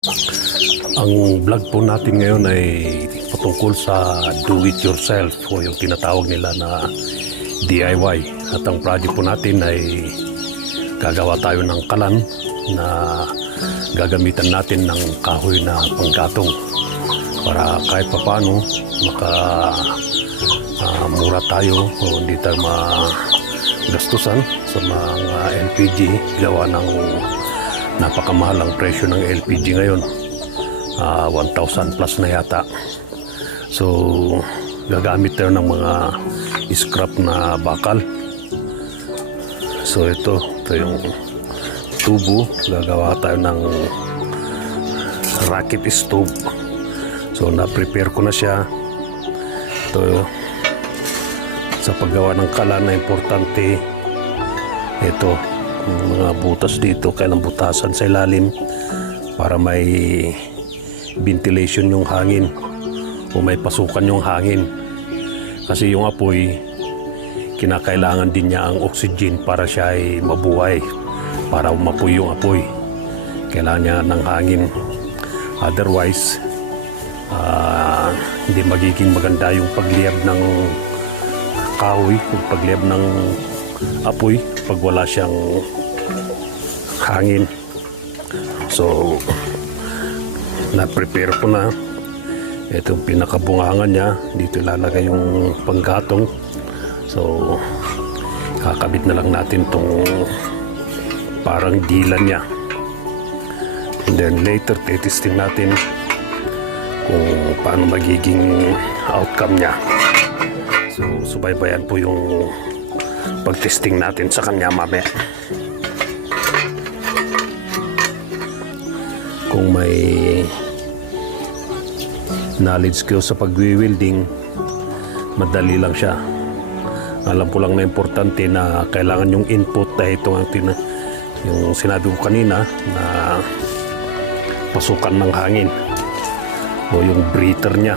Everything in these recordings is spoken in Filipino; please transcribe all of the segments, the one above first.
Ang vlog po natin ngayon ay patungkol sa do-it-yourself o yung tinatawag nila na DIY. At ang project po natin ay gagawa tayo ng kalan na gagamitan natin ng kahoy na panggatong para kahit papano mura tayo o hindi tayo magastusan sa mga LPG gawa ng napakamahalang presyo ng LPG ngayon. 1,000 plus na yata. So gagamit tayo ng mga scrap na bakal. So ito yung tubo. Gagawa tayo ng rocket stove. So na-prepare ko na siya. Ito sa paggawa ng kalan na importante. Ito mga butas dito, kailang butasan sa ilalim para may ventilation yung hangin o may pasukan yung hangin, kasi yung apoy kinakailangan din niya ang oxygen para siya ay mabuhay, para umapoy yung apoy kailangan niya ng hangin, otherwise hindi magiging maganda yung pagliyab ng kahoy o pagliyab ng apoy pag wala siyang hangin. So na-prepare ko na itong pinakabungangan niya. Dito ilalagay yung panggatong. So kakabit na lang natin tong parang dilan niya, and then later testing natin kung paano magiging outcome niya. So subaybayan po yung pag-testing natin sa kanya mamaya. Kung may knowledge kayo sa pag-wielding, madali lang siya. Alam ko lang na importante na kailangan yung input dahil ito yung sinabi ko kanina na pasukan ng hangin o yung breather niya.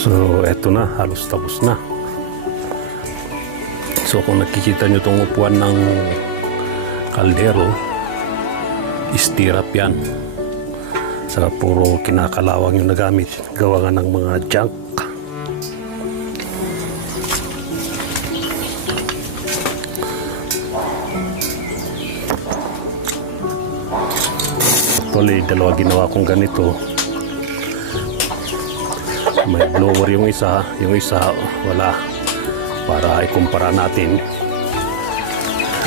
So eto na, halos tapos na. So kung nakikita nyo itong upuan ng kaldero, stirrup yan. Sa puro kinakalawang yung nagamit, gawa nga ng mga junk. Actually, dalawa ginawa kong ganito. May blower yung isa wala, para ikumpara natin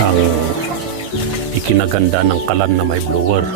ang ikinaganda ng kalan na may blower.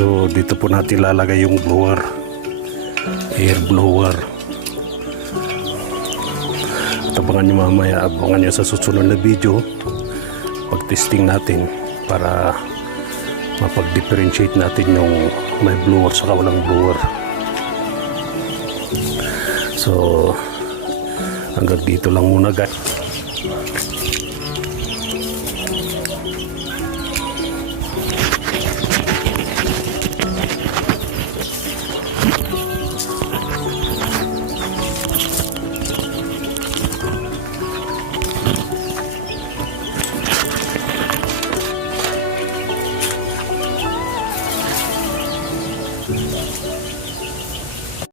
So dito po natin lalagay yung blower, air blower. At abangan nyo mamaya, abangan nyo sa susunod na video pag testing natin para mapag-differentiate natin yung may blower sa walang blower. So hanggang dito lang muna guys.